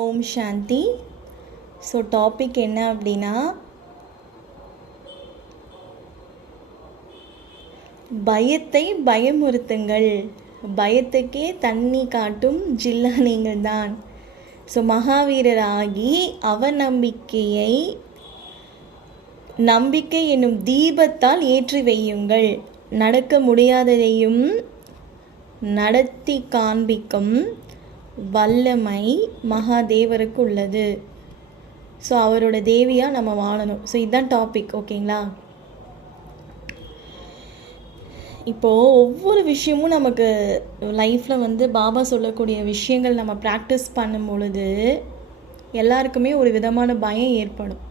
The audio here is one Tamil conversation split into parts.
ஓம் சாந்தி. ஸோ டாபிக் என்ன அப்படின்னா, பயத்தை பயமுறுத்துங்கள், பயத்துக்கே தண்ணி காட்டும் ஜில்லா நீங்கள் தான். ஸோ மகாவீரராகி அவநம்பிக்கையை நம்பிக்கை என்னும் தீபத்தால் ஏற்றி வையுங்கள். நடக்க முடியாததையும் நடத்தி காண்பிக்கும் வல்லமை மகாதேவருக்கு உள்ளது. ஸோ அவரோட தேவியாக நம்ம வாழணும். ஸோ இதுதான் டாபிக், ஓகேங்களா? இப்போது ஒவ்வொரு விஷயமும் நமக்கு லைஃப்பில் பாபா சொல்லக்கூடிய விஷயங்கள் நம்ம ப்ராக்டிஸ் பண்ணும் பொழுது எல்லாருக்குமே ஒரு விதமான பயம் ஏற்படும்.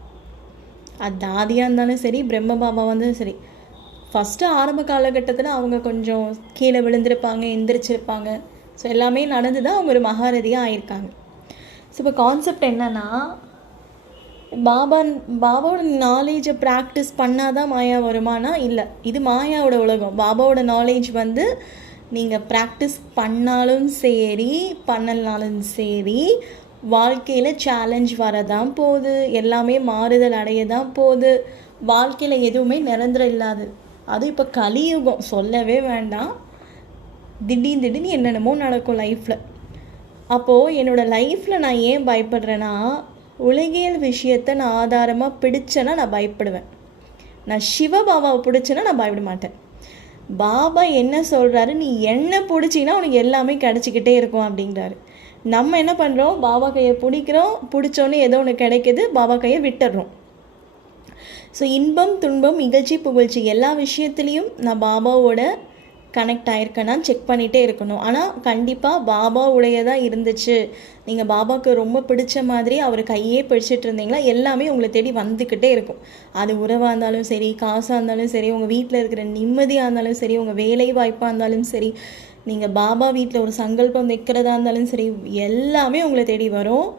அது ஆதியாக இருந்தாலும் சரி, பிரம்ம பாபாவாக இருந்தாலும் சரி. ஃபஸ்ட்டு ஆரம்ப காலகட்டத்தில் அவங்க கொஞ்சம் கீழே விழுந்திருப்பாங்க, எந்திரிச்சிருப்பாங்க. ஸோ எல்லாமே நடந்து தான் அவங்க ஒரு மகாரதியாக ஆயிருக்காங்க. ஸோ இப்போ கான்செப்ட் என்னென்னா, பாபாவோட நாலேஜை ப்ராக்டிஸ் பண்ணால் தான் மாயா வருமானா? இல்லை, இது மாயாவோட உலகம். பாபாவோட நாலேஜ் நீங்கள் ப்ராக்டிஸ் பண்ணாலும் சரி, பண்ணலனாலும் சரி, வாழ்க்கையில் சேலஞ்ச் வரதான் போகுது, எல்லாமே மாறுதல் அடைய தான் போகுது. வாழ்க்கையில் எதுவுமே நிரந்தரம் இல்லாது. அதுவும் இப்போ கலியுகம் சொல்லவே வேண்டாம். திடீர்னு என்னென்னமோ நடக்கும் லைஃப்பில். அப்போது என்னோடய லைஃப்பில் நான் ஏன் பயப்படுறேன்னா, உலகியல் விஷயத்தை நான் ஆதாரமாக பிடிச்சேன்னா நான் பயப்படுவேன். நான் சிவபாபாவை பிடிச்சேன்னா நான் பயப்பட மாட்டேன். பாபா என்ன சொல்கிறாரு, நீ என்ன பிடிச்சின்னா உனக்கு எல்லாமே கிடச்சிக்கிட்டே இருக்கும் அப்படிங்கிறாரு. நம்ம என்ன பண்ணுறோம், பாபா கையை பிடிக்கிறோம், பிடிச்சோன்னே ஏதோ ஒன்று கிடைக்கிது, பாபா கையை விட்டுடுறோம். ஸோ இன்பம் துன்பம் இகழ்ச்சி புகழ்ச்சி எல்லா விஷயத்துலேயும் நான் பாபாவோட கனெக்ட் ஆகிருக்கேன்னா செக் பண்ணிகிட்டே இருக்கணும். ஆனால் கண்டிப்பாக பாபா உடையதாக இருந்துச்சு, நீங்கள் பாபாவுக்கு ரொம்ப பிடிச்ச மாதிரி அவர் கையே பிடிச்சிட்டு இருந்தீங்களா, எல்லாமே உங்களை தேடி வந்துக்கிட்டே இருக்கும். அது உறவாக இருந்தாலும் சரி, காசாக இருந்தாலும் சரி, உங்கள் வீட்டில் இருக்கிற நிம்மதியாக இருந்தாலும் சரி, உங்கள் வேலை வாய்ப்பாக இருந்தாலும் சரி, நீங்கள் பாபா வீட்டில் ஒரு சங்கல்பம் வைக்கிறதா இருந்தாலும் சரி, எல்லாமே உங்களை தேடி வரும்.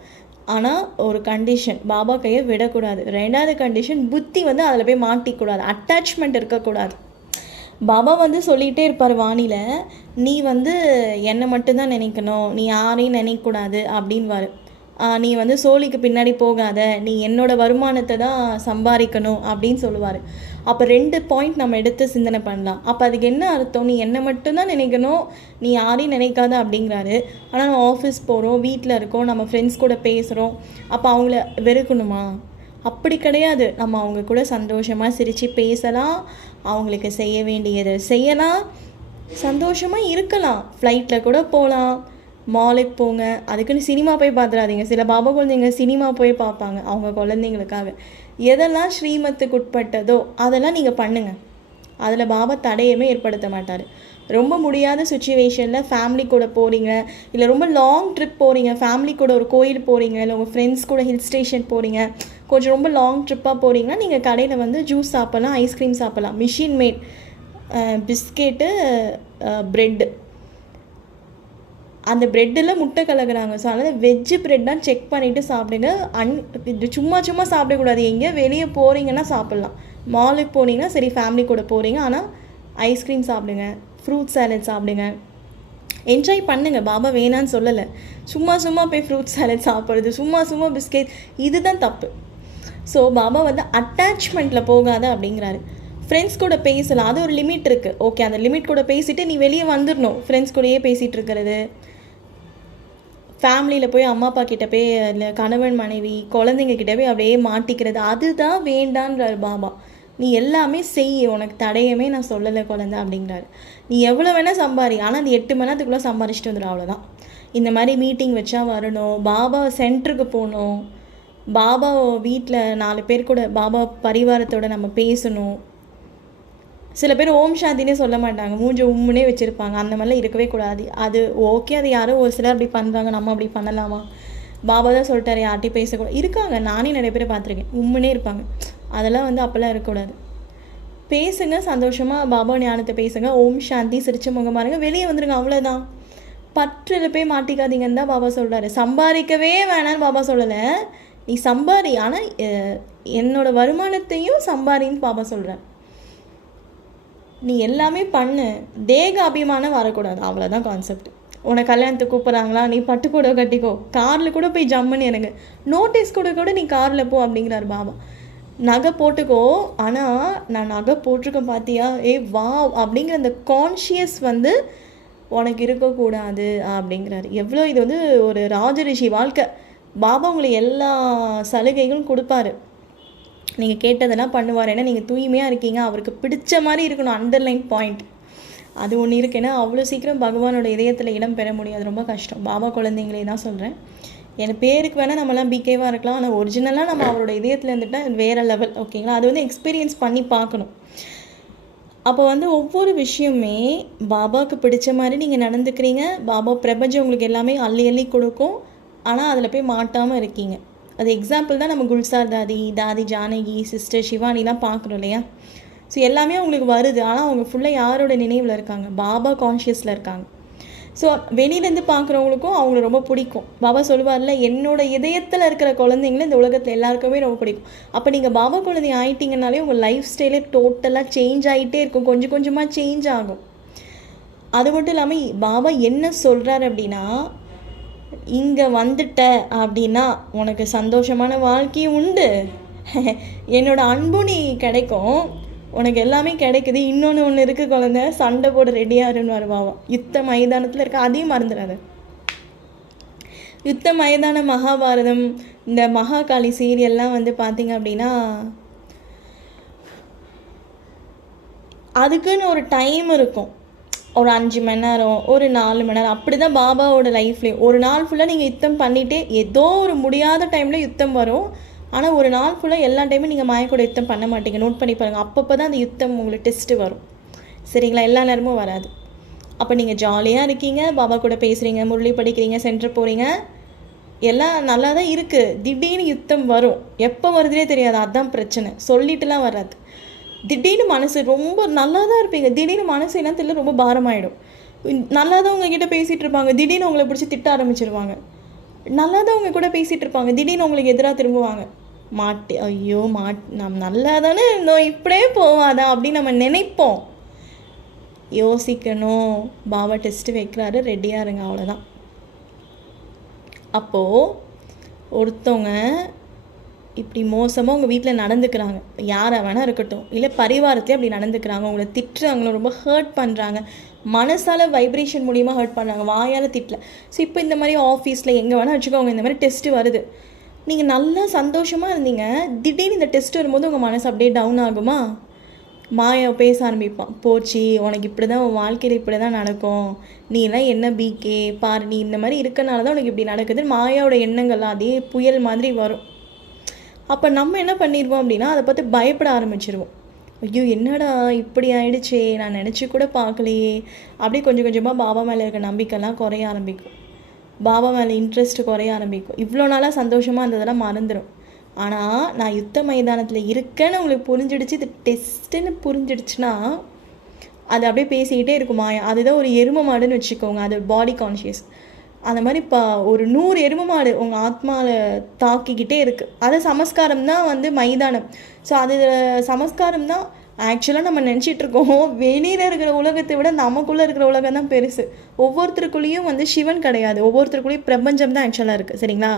ஆனால் ஒரு கண்டிஷன், பாபா கையை விடக்கூடாது. ரெண்டாவது கண்டிஷன், புத்தி அதில் போய் மாட்டிக்கூடாது, அட்டாச்மெண்ட் இருக்கக்கூடாது. பாபா சொல்லிகிட்டே இருப்பார் வாணியில், நீ என்னை மட்டும்தான் நினைக்கணும், நீ யாரையும் நினைக்கக்கூடாது அப்படின்வார். நீ சோழிக்கு பின்னாடி போகாத, நீ என்னோட வருமானத்தை தான் சம்பாதிக்கணும் அப்படின்னு சொல்லுவார். அப்போ 2 பாயிண்ட் நம்ம எடுத்து சிந்தனை பண்ணலாம். அப்போ அதுக்கு என்ன அர்த்தம், நீ என்னை மட்டும்தான் நினைக்கணும், நீ யாரையும் நினைக்காத அப்படிங்கிறாரு. ஆனால் நம்ம ஆஃபீஸ் போகிறோம், வீட்டில் இருக்கோம், நம்ம ஃப்ரெண்ட்ஸ் கூட பேசுகிறோம், அப்போ அவங்கள வெறுக்கணுமா? அப்படி கிடையாது. நம்ம அவங்க கூட சந்தோஷமாக சிரித்து பேசலாம், அவங்களுக்கு செய்ய வேண்டியதை செய்யலாம், சந்தோஷமாக இருக்கலாம். ஃப்ளைட்டில் கூட போகலாம், மாலுக்கு போங்க. அதுக்குன்னு சினிமா போய் பார்த்துடாதீங்க. சில பாபா குழந்தைங்க சினிமா போய் பார்ப்பாங்க அவங்க குழந்தைங்களுக்காக. எதெல்லாம் ஸ்ரீமத்துக்கு உட்பட்டதோ அதெல்லாம் நீங்கள் பண்ணுங்கள். அதில் பாபா தடையுமே ஏற்படுத்த மாட்டார். ரொம்ப முடியாத சுச்சுவேஷனில் ஃபேமிலி கூட போகிறீங்க, இல்லை ரொம்ப லாங் ட்ரிப் போகிறீங்க, ஃபேமிலி கூட ஒரு கோயில் போகிறீங்க, இல்லை உங்கள் ஃப்ரெண்ட்ஸ் கூட ஹில் ஸ்டேஷன் போகிறீங்க, கொஞ்சம் ரொம்ப லாங் ட்ரிப்பாக போகிறீங்கன்னா நீங்கள் கடையில் ஜூஸ் சாப்பிட்லாம், ஐஸ்கிரீம் சாப்பிட்லாம். மிஷின் மேட் பிஸ்கெட்டு, ப்ரெட்டு, அந்த ப்ரெட்டில் முட்டை கலக்குறாங்க. ஸோ அதனால் வெஜ்ஜு ப்ரெட்டான்னு செக் பண்ணிவிட்டு சாப்பிடுங்க. சும்மா சாப்பிடக்கூடாது. எங்கேயோ வெளியே போகிறீங்கன்னா சாப்பிட்லாம். மாலுக்கு போனீங்கன்னா சரி, ஃபேமிலி கூட போகிறீங்க, ஆனால் ஐஸ்கிரீம் சாப்பிடுங்க, ஃப்ரூட் சாலட் சாப்பிடுங்க, என்ஜாய் பண்ணுங்கள். பாபா வேணான்னு சொல்லலை. சும்மா போய் ஃப்ரூட் சாலட் சாப்பிட்றது, சும்மா பிஸ்கெட், இதுதான் தப்பு. ஸோ பாபா அட்டாச்மெண்ட்டில் போகாத அப்படிங்கிறாரு. ஃப்ரெண்ட்ஸ் கூட பேசலாம், அது ஒரு லிமிட் இருக்குது. ஓகே, அந்த லிமிட் கூட பேசிவிட்டு நீ வெளியே வந்துடணும். ஃப்ரெண்ட்ஸ் கூடயே பேசிகிட்டு இருக்கிறது, ஃபேமிலியில் போய் அம்மா அப்பா கிட்ட போய், இல்லை கணவன் மனைவி குழந்தைங்க கிட்ட போய் அப்படியே மாட்டிக்கிறது, அதுதான் வேண்டான்றார் பாபா. நீ எல்லாமே செய், உனக்கு தடையமே நான் சொல்லலை குழந்தை அப்படிங்கிறாரு. நீ எவ்வளோ வேணால் சம்பாரி, ஆனால் அந்த 8 மணி நேரத்துக்குள்ளே சம்பாரிச்சிட்டு வந்துடும், அவ்வளோதான். இந்த மாதிரி மீட்டிங் வச்சா வரணும், பாபா சென்டருக்கு போகணும், பாபா வீட்டில் 4 பேர் கூட பாபா பரிவாரத்தோடு நம்ம பேசணும். சில பேர் ஓம் சாந்தினே சொல்ல மாட்டாங்க, மூஞ்ச உம்முனே வச்சுருப்பாங்க. அந்த மாதிரிலாம் இருக்கவே கூடாது. அது ஓகே, அது யாரோ ஒரு சிலர் அப்படி பண்ணுறாங்க, நம்ம அப்படி பண்ணலாமா? பாபா தான் சொல்லிட்டாரு யார்ட்டையும் பேசக்கூடாது. இருக்காங்க, நானே நிறைய பேரை பார்த்துருக்கேன், உம்முனே இருப்பாங்க. அதெல்லாம் அப்போல்லாம் இருக்கக்கூடாது. பேசுங்க, சந்தோஷமாக பாபா ஞானத்தை பேசுங்க, ஓம் சாந்தி, சிரிச்ச முகம் பாருங்க, வெளியே வந்துடுங்க, அவ்வளோதான். பற்றில் போய் மாட்டிக்காதீங்கன்னு தான் பாபா சொல்கிறாரு. சம்பாதிக்கவே வேணான்னு பாபா சொல்லலை, நீ சம்பாரி, ஆனால் என்னோடய வருமானத்தையும் சம்பாரின்னு பாபா சொல்கிறேன். நீ எல்லாமே பண்ணு, தேக அபிமானம் வரக்கூடாது, அவ்வளோதான் கான்செப்ட். உன்னை கல்யாணத்துக்கு கூப்பிட்றாங்களா, நீ பட்டு கூட கட்டிக்கோ, காரில் கூட போய் ஜம்முன்னு எனக்கு நோட்டீஸ் கூட நீ காரில் போ அப்படிங்கிறார் பாபா. நகை போட்டுக்கோ, ஆனால் நான் நகை போட்டிருக்கேன் பார்த்தியா, வா அப்படிங்கிற அந்த கான்ஷியஸ் வந்து உனக்கு இருக்கக்கூடாது அப்படிங்கிறாரு. எவ்வளோ இது வந்து ஒரு ராஜரிஷி வாழ்க்கை. பாபா உங்களுக்கு எல்லா சலுகைகளும் கொடுப்பாரு, நீங்கள் கேட்டதெல்லாம் பண்ணுவார். ஏன்னா நீங்கள் தூய்மையாக இருக்கீங்க, அவருக்கு பிடிச்ச மாதிரி இருக்கணும். அண்டர்லைன் பாயிண்ட் அது ஒன்று இருக்குது. ஏன்னா அவ்வளோ சீக்கிரம் பகவானோட இதயத்தில் இடம் பெற முடியாது, ரொம்ப கஷ்டம். பாபா குழந்தைங்களே தான் சொல்கிறேன். என் பேருக்கு வேணால் நம்மலாம் பிகேவாக இருக்கலாம், ஆனால் ஒரிஜினலாக நம்ம அவரோட இதயத்தில் இருந்துட்டால் வேறு லெவல். ஓகேங்களா? அது வந்து எக்ஸ்பீரியன்ஸ் பண்ணி பார்க்கணும். அப்போ வந்து ஒவ்வொரு விஷயமே பாபாவுக்கு பிடிச்ச மாதிரி நீங்கள் நடந்துக்கிறீங்க. பாபா பிரபஞ்சம் உங்களுக்கு எல்லாமே அள்ளி அள்ளி கொடுக்கும், ஆனால் அதில் போய் மாட்டாமல் இருக்கீங்க. அது எக்ஸாம்பிள் தான் நம்ம குல்சார் தாதி ஜானகி சிஸ்டர் சிவானிலாம் பார்க்குறோம் இல்லையா. ஸோ எல்லாமே அவங்களுக்கு வருது, ஆனால் அவங்க ஃபுல்லாக யாரோட நினைவில் இருக்காங்க, பாபா கான்ஷியஸில் இருக்காங்க. ஸோ வெளியிலேருந்து பார்க்குறவங்களுக்கும் அவங்கள ரொம்ப பிடிக்கும். பாபா சொல்லுவார்ல, என்னோட இதயத்தில் இருக்கிற குழந்தைங்கள இந்த உலகத்தில் எல்லாருக்குமே ரொம்ப பிடிக்கும். அப்போ நீங்கள் பாபா குழந்தை ஆகிட்டிங்கனாலே உங்கள் லைஃப் ஸ்டைலே டோட்டலாக சேஞ்ச் ஆகிட்டே இருக்கும், கொஞ்சம் கொஞ்சமாக சேஞ்ச் ஆகும். அது மட்டும் இல்லாமல் பாபா என்ன சொல்கிறார் அப்படின்னா, இங்கே வந்துட்ட அப்படின்னா உனக்கு சந்தோஷமான வாழ்க்கையும் உண்டு, என்னோட அன்பு நீ கிடைக்கும், உனக்கு எல்லாமே கிடைக்குது. இன்னொன்று ஒன்று இருக்குது குழந்தை, சண்டை போட ரெடியாருன்னு வருவாவா. யுத்த மைதானத்தில் இருக்க, அதையும் மறந்துடாது. யுத்த மைதான மகாபாரதம், இந்த மகாகாளி சீரியல்லாம் வந்து பார்த்திங்க அப்படின்னா அதுக்குன்னு ஒரு டைம் இருக்கும், ஒரு 5 மணி நேரம், ஒரு 4 மணி நேரம், அப்படி தான் பாபாவோட லைஃப்லேயும். ஒரு நாள் ஃபுல்லாக நீங்கள் யுத்தம் பண்ணிகிட்டே, ஏதோ ஒரு முடியாத டைமில் யுத்தம் வரும், ஆனால் ஒரு நாள் ஃபுல்லாக எல்லா டைமும் நீங்கள் மாயா கூட யுத்தம் பண்ண மாட்டீங்க. நோட் பண்ணி பாருங்கள். அப்பப்போ தான் அந்த யுத்தம் உங்களுக்கு டெஸ்ட்டு வரும், சரிங்களா? எல்லா நேரமும் வராது. அப்போ நீங்கள் ஜாலியாக இருக்கீங்க, பாபா கூட பேசுகிறீங்க, முரளி படிக்கிறீங்க, சென்டர் போகிறீங்க, எல்லாம் நல்லா தான் இருக்குது. திடீர்னு யுத்தம் வரும், எப்போ வருதுனே தெரியாது. அதுதான் பிரச்சனை. சொல்லிட்டுலாம் வராது. திடீர்னு மனசு ரொம்ப நல்லா தான் இருப்பீங்க, திடீர்னு மனசு என்ன தெரியல ரொம்ப பாரமாயிடும். நல்லா தான் உங்ககிட்ட பேசிகிட்டு இருப்பாங்க, திடீர்னு உங்களை பிடிச்சி திட்ட ஆரம்பிச்சிருவாங்க. நல்லா தான் உங்க கூட பேசிகிட்டு இருப்பாங்க, திடீர்னு உங்களுக்கு எதிராக திரும்புவாங்க. ஐயோ நம்ம நல்லா தானே இருந்தோம், இப்படியே போவாதா அப்படின்னு நம்ம நினைப்போம். யோசிக்கணும். பாபா டெஸ்ட்டு வைக்கிறாரு, ரெடியாக இருங்க, அவ்வளோதான். அப்போது ஒருத்தவங்க இப்படி மோசமாக உங்கள் வீட்டில் நடந்துக்கிறாங்க, யாராக வேணால் இருக்கட்டும், இல்லை பரிவாரத்தையும் அப்படி நடந்துக்கிறாங்க, உங்களை திட்டுறாங்களோ, ரொம்ப ஹர்ட் பண்ணுறாங்க, மனசால் வைப்ரேஷன் மூலிமா ஹர்ட் பண்ணுறாங்க, வாயால் திட்டல. ஸோ இப்போ இந்த மாதிரி ஆஃபீஸில் எங்கே வேணால் வச்சுக்கோங்க, இந்த மாதிரி டெஸ்ட்டு வருது, நீங்கள் நல்லா சந்தோஷமாக இருந்தீங்க, திடீர்னு இந்த டெஸ்ட் வரும்போது உங்கள் மனசு அப்படியே டவுன் ஆகுமா? மாயா பேச ஆரம்பிப்பான், போச்சு உனக்கு இப்படி தான், உன் வாழ்க்கையில் இப்படி தான் நடக்கும், நீலாம் என்ன பிகே பாரு, நீ இந்த மாதிரி இருக்கனால தான் உனக்கு இப்படி நடக்குதுன்னு மாயாவோட எண்ணங்கள்லாம் அதே புயல் மாதிரி வரும். அப்போ நம்ம என்ன பண்ணிடுவோம் அப்படின்னா, அதை பார்த்து பயப்பட ஆரம்பிச்சிருவோம். ஐயோ என்னடா இப்படி ஆயிடுச்சே, நான் நினச்சி கூட பார்க்கலையே. அப்படியே கொஞ்சம் கொஞ்சமாக பாபா மேலே இருக்க நம்பிக்கைலாம் குறைய ஆரம்பிக்கும், பாபா மேலே இன்ட்ரெஸ்ட் குறைய ஆரம்பிக்கும். இவ்வளோ நாளாக சந்தோஷமாக இருந்ததெல்லாம் மறந்துடும். ஆனால் நான் யுத்த மைதானத்தில் இருக்கேன்னு உங்களுக்கு புரிஞ்சிடுச்சு, இது டெஸ்ட்டுன்னு புரிஞ்சிடுச்சுன்னா அது அப்படியே பேசிக்கிட்டே இருக்குமா. அதுதான் ஒரு எருமை மாடுன்னு வச்சுக்கோங்க, அது பாடி கான்ஷியஸ். அந்த மாதிரி இப்போ ஒரு 100 எருமை மாடு உங்கள் ஆத்மாவில் தாக்கிக்கிட்டே இருக்குது. அது சமஸ்காரம் தான் வந்து மைதானம். ஸோ அது சமஸ்காரம் தான். ஆக்சுவலாக நம்ம நினச்சிட்ருக்கோம் வெளியில் இருக்கிற உலகத்தை விட நமக்குள்ளே இருக்கிற உலகம் தான் பெருசு. ஒவ்வொருத்தருக்குள்ளேயும் வந்து சிவன் கிடையாது, ஒவ்வொருத்தருக்குள்ளேயும் பிரபஞ்சம் தான் ஆக்சுவலாக இருக்குது, சரிங்களா?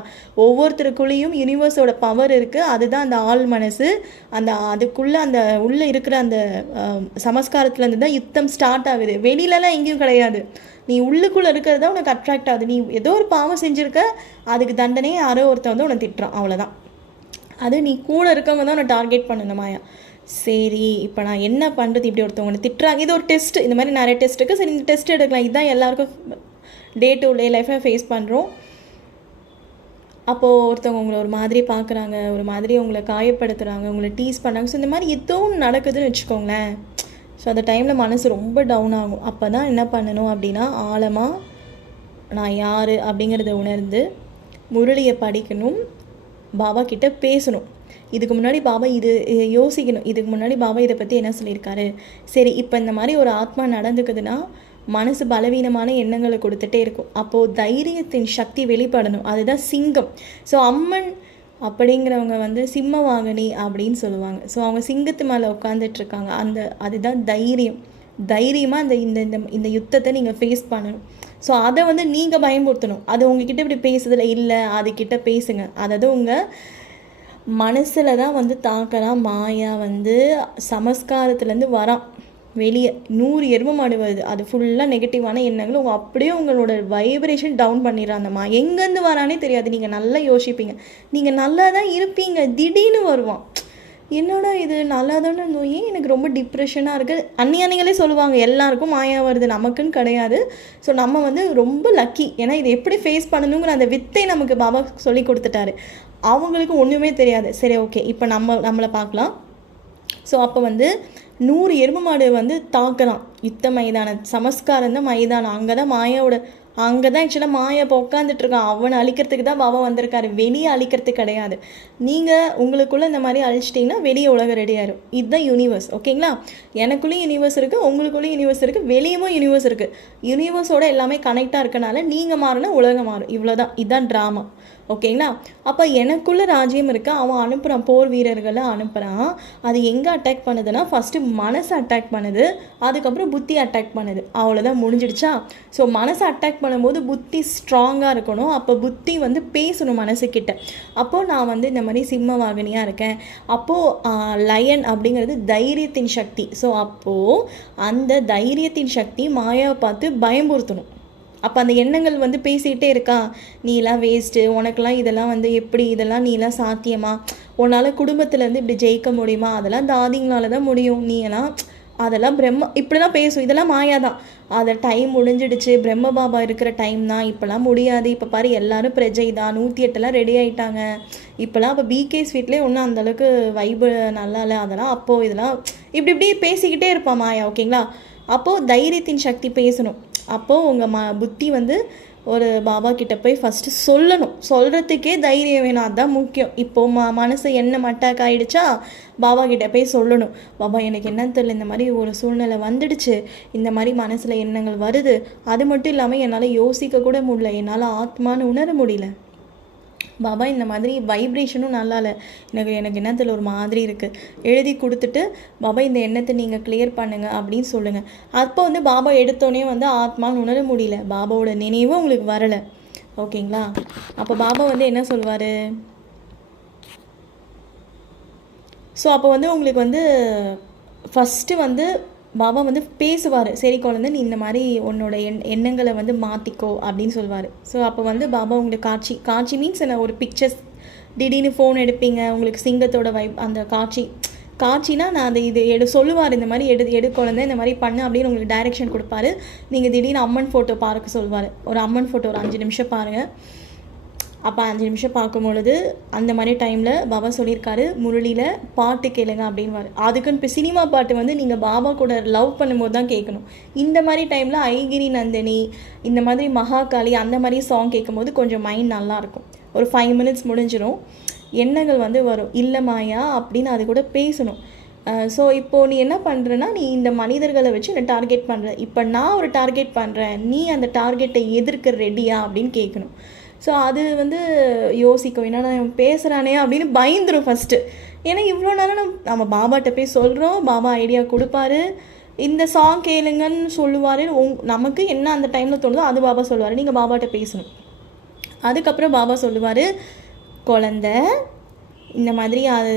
ஒவ்வொருத்தருக்குள்ளேயும் யூனிவர்ஸோட பவர் இருக்குது, அதுதான் அந்த ஆள் மனசு. அதுக்குள்ளே உள்ளே இருக்கிற அந்த சமஸ்காரத்துலேருந்து தான் யுத்தம் ஸ்டார்ட் ஆகுது. வெளியிலலாம் எங்கேயும் கிடையாது, நீ உள்ளுக்குள்ளே இருக்கிறது தான் உனக்கு அட்ராக்ட் ஆகுது. நீ ஏதோ ஒரு பாவம் செஞ்சுருக்க, அதுக்கு தண்டனையே யாரோ ஒருத்தர் வந்து உன்னை திட்டுறான், அவ்வளோதான். அது நீ கூட இருக்கவங்க தான் உன்னை டார்கெட் பண்ணணும் மாயா. சரி இப்போ நான் என்ன பண்ணுறது, இப்படி ஒருத்தவங்க திட்டுறாங்க, இது ஒரு டெஸ்ட். இந்த மாதிரி நிறைய டெஸ்ட் இருக்குது, சரி இந்த டெஸ்ட் எடுக்கலாம். இதுதான் எல்லாருக்கும் டே டு டே லைஃப்பை ஃபேஸ் பண்ணுறோம். அப்போது ஒருத்தவங்க உங்களை ஒரு மாதிரி பார்க்குறாங்க, ஒரு மாதிரி உங்களை காயப்படுத்துகிறாங்க, உங்களை டீஸ் பண்ணாங்க. ஸோ இந்த மாதிரி ஏதோ ஒன்று நடக்குதுன்னு வச்சுக்கோங்களேன். ஸோ அந்த டைமில் மனசு ரொம்ப டவுன் ஆகும். அப்போ தான் என்ன பண்ணணும் அப்படின்னா, ஆழமாக நான் யார் அப்படிங்கிறத உணர்ந்து முரளியை படிக்கணும், பாபா கிட்டே பேசணும். இதுக்கு முன்னாடி பாபா இது யோசிக்கணும், இதுக்கு முன்னாடி பாபா இதை பற்றி என்ன சொல்லியிருக்காரு. சரி இப்போ இந்த மாதிரி ஒரு ஆத்மா நடந்துக்குதுன்னா மனசு பலவீனமான எண்ணங்களை கொடுத்துட்டே இருக்கும். அப்போது தைரியத்தின் சக்தி வெளிப்படணும், அதுதான் சிங்கம். ஸோ அம்மன் அப்படிங்கிறவங்க வந்து சிம்மவாகினி அப்படின்னு சொல்லுவாங்க. ஸோ அவங்க சிங்கத்து மேலே உட்காந்துட்ருக்காங்க, அதுதான் தைரியம். தைரியமாக இந்த யுத்தத்தை நீங்கள் ஃபேஸ் பண்ணணும். ஸோ அதை வந்து நீங்கள் பயன்படுத்தணும். அது உங்ககிட்ட இப்படி பேசுதில்ல, இல்லை அதுக்கிட்ட பேசுங்க. அதாவது உங்கள் மனசில் தான் வந்து தாக்கலாம் மாயா வந்து சமஸ்காரத்துலேருந்து வரான் வெளியே. 100 எருமை மாடு வருது, அது ஃபுல்லாக நெகட்டிவான எண்ணங்கள் உங்கள் அப்படியே உங்களோட வைப்ரேஷன் டவுன் பண்ணிடுறான். அந்த எங்கேருந்து வரானே தெரியாது. நீங்கள் நல்லா யோசிப்பீங்க, நீங்கள் நல்லா தான் இருப்பீங்க, திடீர்னு வருவான். என்னோட இது நல்லா தானே நோய், எனக்கு ரொம்ப டிப்ரெஷனாக இருக்குது. அன்னியானிகளே சொல்லுவாங்க எல்லாருக்கும் மாயா வருது, நமக்குன்னு கிடையாது. ஸோ நம்ம வந்து ரொம்ப லக்கி. ஏன்னா இதை எப்படி ஃபேஸ் பண்ணணுங்கிற அந்த வித்தை நமக்கு பாபா சொல்லி கொடுத்துட்டாரு. அவங்களுக்கு ஒன்றுமே தெரியாது. சரி, ஓகே, இப்போ நம்மளை பார்க்கலாம். ஸோ அப்போ வந்து 100 எருமை மாடு வந்து தாக்கலாம். யுத்த மைதானம், சமஸ்காரம் தான் மைதானம். அங்கே தான் மாயாவோட, அங்கே தான் ஆக்சுவலாக மாயா இப்போ உட்காந்துட்ருக்கான். அவனை அழிக்கிறதுக்கு தான் பாபா வந்திருக்காரு, வெளியே அழிக்கிறதுக்கு கிடையாது. நீங்கள் உங்களுக்குள்ளே இந்த மாதிரி அழிச்சிட்டிங்கன்னா வெளியே உலகம் ரெடியாயிரும். இதுதான் யூனிவர்ஸ். ஓகேங்களா? எனக்குள்ளேயும் யூனிவர்ஸ் இருக்குது, உங்களுக்குள்ளேயும் யூனிவர்ஸ் இருக்குது, வெளியவும் யூனிவர்ஸ் இருக்குது. யூனிவர்ஸோட எல்லாமே கனெக்டாக இருக்கனால நீங்கள் மாறினா உலகம் மாறும். இவ்வளோதான். இதுதான் ட்ராமா. ஓகேங்களா? அப்போ எனக்குள்ளே ராஜ்யம் இருக்கு, அவன் அனுப்புகிறான், போர் வீரர்களை அனுப்புகிறான். அது எங்கே அட்டாக் பண்ணுதுன்னா ஃபஸ்ட்டு மனசை அட்டாக் பண்ணுது, அதுக்கப்புறம் புத்தி அட்டாக் பண்ணுது. அவ்வளோதான், முடிஞ்சிடுச்சா? ஸோ மனசை அட்டாக் பண்ணும்போது புத்தி ஸ்ட்ராங்காக இருக்கணும். அப்போ புத்தி வந்து பேசணும் மனசுக்கிட்ட. அப்போது நான் வந்து இந்த மாதிரி சிம்ம வாகினியாக இருக்கேன். அப்போது லயன் அப்படிங்கிறது தைரியத்தின் சக்தி. ஸோ அப்போது அந்த தைரியத்தின் சக்தி மாயாவை பார்த்து பயமுறுத்தணும். அப்போ அந்த எண்ணங்கள் வந்து பேசிகிட்டே இருக்கா, நீலாம் வேஸ்ட்டு, உனக்கெல்லாம் இதெல்லாம் வந்து எப்படி, இதெல்லாம் நீலாம் சாத்தியமா, உன்னால் குடும்பத்துலேருந்து இப்படி ஜெயிக்க முடியுமா, அதெல்லாம் தாதிங்களால தான் முடியும், நீ எல்லாம் அதெல்லாம் பிரம்ம, இப்படி தான் பேசும். இதெல்லாம் மாயா தான். அதை டைம் முடிஞ்சிடுச்சு, பிரம்ம பாபா இருக்கிற டைம் தான், இப்போலாம் முடியாது. இப்போ பாரு எல்லாரும் பிரஜை தான், 108 ரெடி ஆகிட்டாங்க. இப்போலாம் இப்போ பிகே ஸ்வீட்லேயே ஒன்றும் அந்தளவுக்கு வைபு நல்லா இல்லை. அதெல்லாம் அப்போது இதெல்லாம் இப்படி பேசிக்கிட்டே இருப்பான் மாயா. ஓகேங்களா? அப்போது தைரியத்தின் சக்தி பேசணும். அப்போது உங்கள் புத்தி வந்து ஒரு பாபா கிட்ட போய் ஃபஸ்ட்டு சொல்லணும். சொல்கிறதுக்கே தைரியம் வேணும், அதுதான் முக்கியம். இப்போது மனசு எண்ணம் அட்டாக் ஆகிடுச்சா, பாபா கிட்ட போய் சொல்லணும். பாபா எனக்கு என்னன்னு தெரியல, இந்த மாதிரி ஒரு சூழ்நிலை வந்துடுச்சு, இந்த மாதிரி மனசில் எண்ணங்கள் வருது, அது மட்டும் இல்லாமல் என்னால் யோசிக்க கூட முடியல, என்னால் ஆத்மான்னு உணர முடியல. பாபா இந்த மாதிரி வைப்ரேஷனும் நல்லா இல்லை, எனக்கு எண்ணத்தில் ஒரு மாதிரி இருக்குது, எழுதி கொடுத்துட்டு பாபா இந்த எண்ணத்தை நீங்கள் கிளியர் பண்ணுங்கள் அப்படின்னு சொல்லுங்கள். அப்போ வந்து பாபா எடுத்தோடனே வந்து ஆத்மான்னு உணர முடியல, பாபாவோட நினைவும் உங்களுக்கு வரலை. ஓகேங்களா? அப்போ பாபா வந்து என்ன சொல்வார்? ஸோ அப்போ வந்து உங்களுக்கு வந்து ஃபஸ்ட்டு வந்து பாபா வந்து பேசுவார். சரி குழந்தை, நீ இந்த மாதிரி உன்னோட எண்ணங்களை வந்து மாற்றிக்கோ அப்படின்னு சொல்லுவார். ஸோ அப்போ வந்து பாபா உங்களுக்கு காட்சி மீன்ஸ் என்ன, ஒரு பிக்சர்ஸ், திடீர்னு ஃபோன் எடுப்பீங்க, உங்களுக்கு சிங்கத்தோட அந்த காட்சினா நான் அதை சொல்லுவார், இந்த மாதிரி எடு குழந்தை, இந்த மாதிரி பண்ணு அப்படின்னு உங்களுக்கு டைரெக்ஷன் கொடுப்பாரு. நீங்கள் திடீர்னு அம்மன் ஃபோட்டோ பார்க்க சொல்லுவார். ஒரு அம்மன் ஃபோட்டோ ஒரு 5 நிமிஷம் பாருங்கள். அப்போ 5 நிமிஷம் பார்க்கும்பொழுது அந்த மாதிரி டைமில் பாபா சொல்லியிருக்காரு, முரளியில் பாட்டு கேளுங்க அப்படின்வார். அதுக்குன்னு இப்போ சினிமா பாட்டு வந்து நீங்கள் பாபா கூட லவ் பண்ணும்போது தான் கேட்கணும். இந்த மாதிரி டைமில் ஐகிரி நந்தினி, இந்த மாதிரி மகாகாளி, அந்த மாதிரி சாங் கேட்கும்போது கொஞ்சம் மைண்ட் நல்லாயிருக்கும். ஒரு 5 மினிட்ஸ் முடிஞ்சிடும், எண்ணங்கள் வந்து வரும். இல்லை மாயா அப்படின்னு அது கூட பேசணும். ஸோ இப்போது நீ என்ன பண்ணுறன்னா, நீ இந்த மனிதர்களை வச்சு என்ன டார்கெட் பண்ணுற, இப்போ நான் ஒரு டார்கெட் பண்ணுறேன், நீ அந்த டார்கெட்டை எதிர்க்க ரெடியா அப்படின்னு கேட்கணும். ஸோ அது வந்து யோசிக்கும், ஏன்னா நான் பேசுகிறானே அப்படின்னு பயந்துடும் ஃபஸ்ட்டு. ஏன்னா இவ்வளோ நேரம் நம்ம பாபாட்ட போய் சொல்கிறோம், பாபா ஐடியா கொடுப்பாரு, இந்த சாங் கேளுங்கன்னு சொல்லுவார். நமக்கு என்ன அந்த டைமில் தோணுதோ அது பாபா சொல்லுவார், நீங்கள் பாபாட்ட பேசணும். அதுக்கப்புறம் பாபா சொல்லுவார், குழந்தை இந்த மாதிரி அது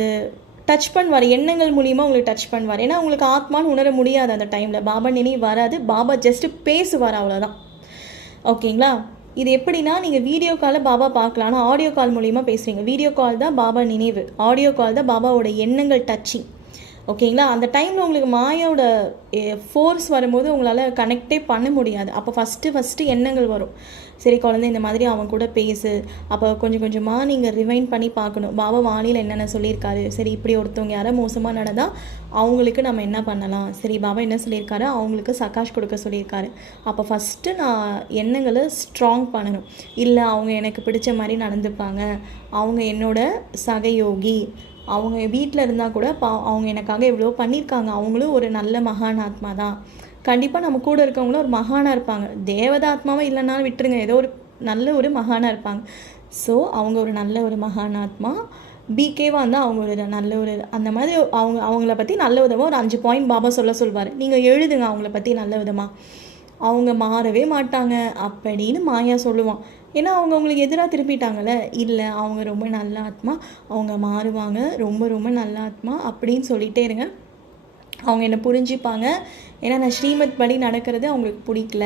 டச் பண்ணுவார், எண்ணங்கள் மூலியமாக உங்களுக்கு டச் பண்ணுவார். ஏன்னா உங்களுக்கு ஆத்மான்னு உணர முடியாது அந்த டைமில், பாபா நினைவு வராது, பாபா ஜஸ்ட்டு பேசுவார், அவ்வளோதான். ஓகேங்களா? இது எப்படின்னா, நீங்கள் வீடியோ காலில் பாபா பார்க்கலாம், ஆனால் ஆடியோ கால் மூலிமா பேசுகிறீங்க. வீடியோ கால் தான் பாபா நினைவு, ஆடியோ கால் தான் பாபாவோட எண்ணங்கள் டச்சிங். ஓகேங்களா? அந்த டைமில் உங்களுக்கு மாயோட ஃபோர்ஸ் வரும்போது உங்களால் கனெக்டே பண்ண முடியாது. அப்போ ஃபஸ்ட்டு எண்ணங்கள் வரும். சரி குழந்தை, இந்த மாதிரி அவன் கூட பேசு. அப்போ கொஞ்சம் கொஞ்சமாக நீங்கள் ரிவைண்ட் பண்ணி பார்க்கணும், பாபா வாணியில் என்னென்ன சொல்லியிருக்காரு. சரி, இப்படி ஒருத்தவங்க யாரோ மோசமாக நடந்தால் அவங்களுக்கு நம்ம என்ன பண்ணலாம். சரி, பாபா என்ன சொல்லியிருக்காரு, அவங்களுக்கு சகாஷ் கொடுக்க சொல்லியிருக்காரு. அப்போ ஃபஸ்ட்டு நான் எண்ணங்களை ஸ்ட்ராங் பண்ணணும். இல்லை அவங்க எனக்கு பிடிச்ச மாதிரி நடந்துப்பாங்க, அவங்க என்னோட சகயோகி, அவங்க வீட்டில் இருந்தால் கூட அவங்க எனக்காக எவ்வளோ பண்ணியிருக்காங்க, அவங்களும் ஒரு நல்ல மகான் ஆத்மா தான். கண்டிப்பாக நம்ம கூட இருக்கவங்களும் ஒரு மகானாக இருப்பாங்க. தேவதாத்மாவாக இல்லைனாலும் விட்டுருங்க, ஏதோ ஒரு நல்ல ஒரு மகானாக இருப்பாங்க. ஸோ அவங்க ஒரு நல்ல ஒரு மகான் ஆத்மா. பிகேவாக இருந்தால் அவங்க ஒரு நல்ல ஒரு, அந்த மாதிரி அவங்கள பற்றி நல்ல விதமாக ஒரு 5 பாயிண்ட் பாபா சொல்லுவார். நீங்கள் எழுதுங்க அவங்கள பற்றி நல்ல விதமாக. அவங்க மாறவே மாட்டாங்க அப்படின்னு மாயா சொல்லுவான். ஏன்னா அவங்க அவங்களுக்கு எதிராக திருப்பிட்டாங்கல்ல. இல்லை, அவங்க ரொம்ப நல்ல ஆத்மா, அவங்க மாறுவாங்க, ரொம்ப ரொம்ப நல்ல ஆத்மா அப்படின்னு சொல்லிகிட்டே இருங்க. அவங்க என்னை புரிஞ்சுப்பாங்க. ஏன்னா நான் ஸ்ரீமத் படி நடக்கிறது அவங்களுக்கு பிடிக்கல,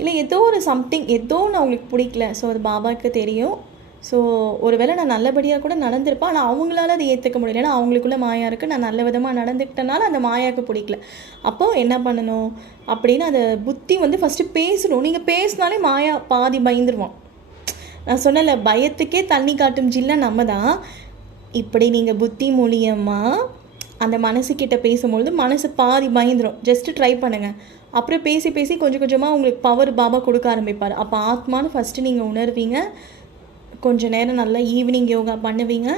இல்லை ஏதோ ஒரு சம்திங் ஏதோ ஒன்று அவங்களுக்கு பிடிக்கல. ஸோ அது பாபாவுக்கு தெரியும். ஸோ ஒரு வேளை நான் நல்லபடியாக கூட நடந்திருப்பேன், ஆனால் அவங்களால அதை ஏற்றுக்க முடியல. ஏன்னா அவங்களுக்குள்ளே மாயா இருக்குது, நான் நல்ல விதமாக நடந்துக்கிட்டனால அந்த மாயாவுக்கு பிடிக்கல. அப்போது என்ன பண்ணணும் அப்படின்னு அந்த புத்தி வந்து ஃபஸ்ட்டு பேசணும். நீங்கள் பேசினாலே மாயா பாதி பயந்துருவான். நான் சொன்னல, பயத்துக்கே தண்ணி காட்டும் ஜில்ல நம்ம தான். இப்படி நீங்கள் புத்தி மூலியமாக அந்த மனசுக்கிட்ட பேசும்பொழுது மனசு பாதி பயந்துடும். ஜஸ்ட்டு ட்ரை பண்ணுங்கள். அப்புறம் பேசி பேசி கொஞ்சம் கொஞ்சமாக உங்களுக்கு பவர் பாபா கொடுக்க ஆரம்பிப்பார். அப்போ ஆத்மானு ஃபஸ்ட்டு நீங்கள் உணர்வீங்க. கொஞ்சம் நேரம் நல்லா ஈவினிங் யோகா பண்ணுவீங்க.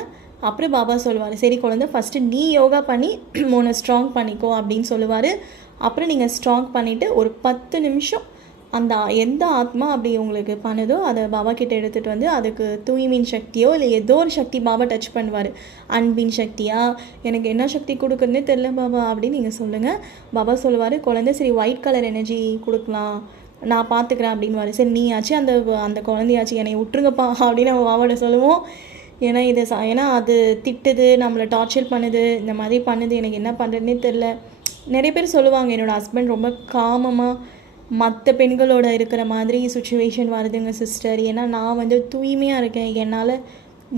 அப்புறம் பாபா சொல்லுவார், சரி குழந்தை, ஃபஸ்ட்டு நீ யோகா பண்ணி உன்னை ஸ்ட்ராங் பண்ணிக்கோ அப்படின்னு சொல்லுவார். அப்புறம் நீங்கள் ஸ்ட்ராங் பண்ணிவிட்டு ஒரு 10 நிமிஷம் அந்த எந்த ஆத்மா அப்படி உங்களுக்கு பண்ணுதோ அதை பாபா கிட்டே எடுத்துகிட்டு வந்து அதுக்கு தூய்மையின் சக்தியோ இல்லை ஏதோ ஒரு சக்தி பாபா டச் பண்ணுவார். அன்பின் சக்தியா, எனக்கு என்ன சக்தி கொடுக்குறதுனே தெரில பாபா அப்படின்னு நீங்கள் சொல்லுங்கள். பாபா சொல்லுவார், குழந்தை சரி ஒயிட் கலர் எனர்ஜி கொடுக்கலாம், நான் பார்த்துக்கிறேன் அப்படின்வாரு. சரி நீயாச்சு அந்த அந்த குழந்தையாச்சு என்னை விட்டுருங்கப்பா அப்படின்னு நம்ம பாபாவோட சொல்லுவோம். ஏன்னா ஏன்னா அது திட்டுது, நம்மளை டார்ச்சர் பண்ணுது, இந்த மாதிரி பண்ணுது, எனக்கு என்ன பண்ணுறதுனே தெரில. நிறைய பேர் சொல்லுவாங்க, என்னோடய ஹஸ்பண்ட் ரொம்ப காமமாக மற்ற பெண்களோட இருக்கிற மாதிரி சுச்சுவேஷன் வருதுங்க சிஸ்டர். ஏன்னா நான் வந்து தூய்மையாக இருக்கேன், என்னால்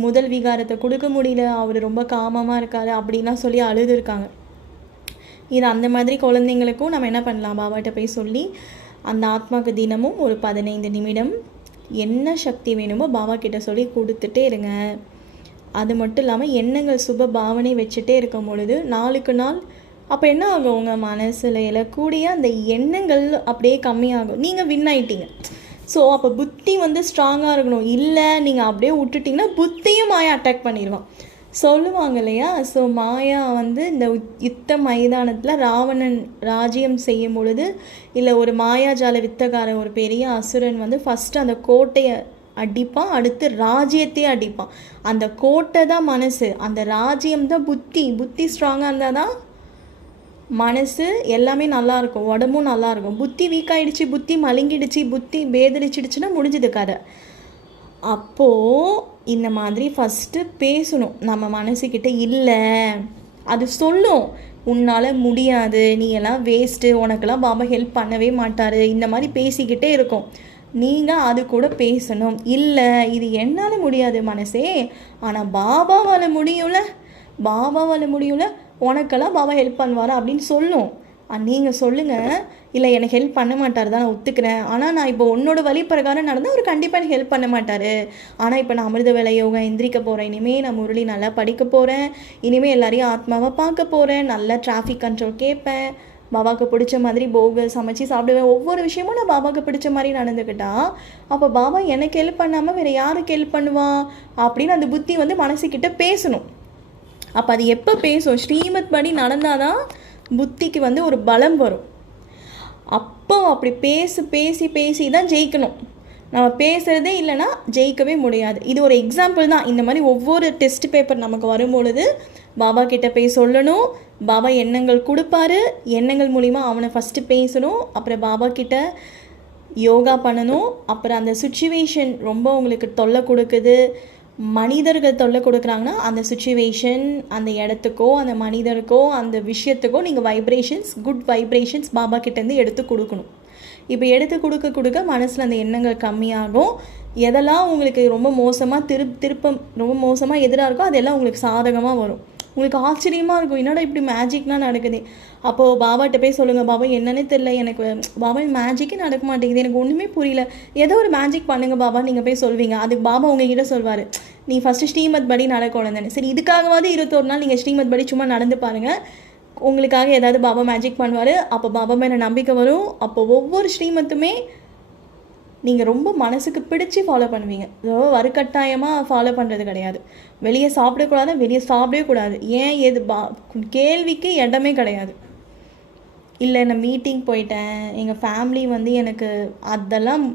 முதல் விகாரத்தை கொடுக்க முடியல, அவர் ரொம்ப காமமாக இருக்கார் அப்படின்லாம் சொல்லி அழுதுருக்காங்க. இது அந்த மாதிரி குழந்தைங்களுக்கும் நம்ம என்ன பண்ணலாம், பாபாட்ட போய் சொல்லி அந்த ஆத்மாவுக்கு தினமும் ஒரு 15 நிமிடம் என்ன சக்தி வேணுமோ பாபா கிட்ட சொல்லி கொடுத்துட்டே இருங்க. அது மட்டும் இல்லாமல் எண்ணங்கள் சுப பாவனை வச்சுட்டே இருக்கும் பொழுது நாளுக்கு நாள் அப்போ என்ன ஆகும், உங்கள் மனசில் எழக்கூடிய அந்த எண்ணங்கள் அப்படியே கம்மியாகும். நீங்கள் வின் ஆகிட்டீங்க. ஸோ அப்போ புத்தி வந்து ஸ்ட்ராங்காக இருக்கணும். இல்லை நீங்கள் அப்படியே விட்டுட்டிங்கன்னா புத்தியும் மாயா அட்டாக் பண்ணிடுவான் சொல்லுவாங்க இல்லையா. ஸோ மாயா வந்து இந்த யுத்த மைதானத்தில் ராவணன் ராஜ்யம் செய்யும் பொழுது, இல்லை ஒரு மாயாஜால வித்தகாரன் ஒரு பெரிய அசுரன் வந்து ஃபஸ்ட்டு அந்த கோட்டையை அடிப்பான், அடுத்து ராஜ்யத்தையே அடிப்பான். அந்த கோட்டை தான் மனசு, அந்த ராஜ்யம் தான் புத்தி. புத்தி ஸ்ட்ராங்காக இருந்தால் தான் மனசு எல்லாமே நல்லாயிருக்கும், உடம்பும் நல்லாயிருக்கும். புத்தி வீக் ஆகிடுச்சு, புத்தி மழுங்கிடுச்சு, புத்தி பேதலிச்சிடுச்சுன்னா முடிஞ்சது கதை. அப்போது இந்த மாதிரி ஃபஸ்ட்டு பேசணும் நம்ம மனசுக்கிட்ட. இல்லை அது சொல்லும், உன்னால் முடியாது, நீ எல்லாம் வேஸ்ட்டு, உனக்கெல்லாம் பாபா ஹெல்ப் பண்ணவே மாட்டார், இந்த மாதிரி பேசிக்கிட்டே இருக்கும். நீங்கள் அது கூட பேசணும். இல்லை இது என்னால் முடியாது மனசே, ஆனால் பாபாவால் முடியும்ல, பாபாவால் முடியும்ல, உனக்கெல்லாம் பாபா ஹெல்ப் பண்ணுவார் அப்படின்னு சொல்லும். நீங்கள் சொல்லுங்கள், இல்லை எனக்கு ஹெல்ப் பண்ண மாட்டார் தான், நான் ஒத்துக்கிறேன். ஆனால் நான் இப்போ உன்னோட வழி பிரகாரம் நடந்தால் அவர் கண்டிப்பாக எனக்கு ஹெல்ப் பண்ண மாட்டார். ஆனால் இப்போ நான் அமிர்த வேலை யோகா எந்திரிக்க போகிறேன், இனிமேல் நான் முரளி நல்லா படிக்க போகிறேன், இனிமேல் எல்லாரையும் ஆத்மாவை பார்க்க போகிறேன், நல்லா டிராஃபிக் கண்ட்ரோல் கேட்பேன், பாபாவுக்கு பிடிச்ச மாதிரி போக சமைச்சு சாப்பிடுவேன், ஒவ்வொரு விஷயமும் நான் பாபாவுக்கு பிடிச்ச மாதிரி நடந்துக்கிட்டா அப்போ பாபா எனக்கு ஹெல்ப் பண்ணாமல் வேறு யாருக்கு ஹெல்ப் பண்ணுவான் அப்படின்னு அந்த புத்தி வந்து மனசுக்கிட்ட பேசணும். அப்போ அது எப்போ பேசும், ஸ்ரீமத் படி நடந்தால் தான் புத்திக்கு வந்து ஒரு பலம் வரும். அப்போ அப்படி பேசி பேசி தான் ஜெயிக்கணும். நம்ம பேசுகிறதே இல்லைன்னா ஜெயிக்கவே முடியாது. இது ஒரு எக்ஸாம்பிள் தான். இந்த மாதிரி ஒவ்வொரு டெஸ்ட் பேப்பர் நமக்கு வரும்பொழுது பாபா கிட்ட போய் சொல்லணும். பாபா எண்ணங்கள் கொடுப்பாரு, எண்ணங்கள் மூலிமா அவனை ஃபஸ்ட்டு பேசணும், அப்புறம் பாபா கிட்ட யோகா பண்ணணும். அப்புறம் அந்த சுச்சுவேஷன் ரொம்ப உங்களுக்கு தொல்லை கொடுக்குது, மனிதர்கள் தொல்லை கொடுக்குறாங்கன்னா அந்த சுச்சுவேஷன், அந்த இடத்துக்கோ அந்த மனிதருக்கோ அந்த விஷயத்துக்கோ நீங்கள் வைப்ரேஷன்ஸ், குட் வைப்ரேஷன்ஸ் பாபா கிட்டேருந்து எடுத்து கொடுக்கணும். இப்போ எடுத்து கொடுக்க மனசில் அந்த எண்ணங்கள் கம்மியாகும். எதெல்லாம் உங்களுக்கு ரொம்ப மோசமாக திருப்பம் ரொம்ப மோசமாக எதிராக இருக்கோ அதெல்லாம் உங்களுக்கு சாதகமாக வரும். உங்களுக்கு ஆச்சரியமாக இருக்கும், என்னடா இப்படி மேஜிக்லாம் நடக்குது. அப்போது பாபாட்ட போய் சொல்லுங்கள், பாபா என்னன்னே தெரில, எனக்கு பாபா மேஜிக்கே நடக்க மாட்டேங்குது, எனக்கு ஒன்றுமே புரியல, ஏதோ ஒரு மேஜிக் பண்ணுங்கள் பாபா நீங்கள் போய் சொல்வீங்க. அதுக்கு பாபா உங்ககிட்ட சொல்வார், நீ ஃபஸ்ட்டு ஸ்ரீமத் படி நடக்கணும்னு. சரி இதுக்காகவாது 21 நாள் நீங்கள் ஸ்ரீமத் படி சும்மா நடந்து பாருங்கள், உங்களுக்காக ஏதாவது பாபா மேஜிக் பண்ணுவார். அப்போ பாபா மேலே நம்பிக்கை வரும். அப்போ ஒவ்வொரு ஸ்ரீமத்துமே நீங்கள் ரொம்ப மனசுக்கு பிடிச்சி ஃபாலோ பண்ணுவீங்க. வறுக்கட்டாயமாக ஃபாலோ பண்ணுறது கிடையாது. வெளியே சாப்பிடக்கூடாது, வெளியே சாப்பிடவே கூடாது, ஏன் எது கேள்விக்கு இடமே கிடையாது. இல்லை நான் மீட்டிங் போயிட்டேன், எங்கள் ஃபேமிலி வந்து எனக்கு அதெல்லாம்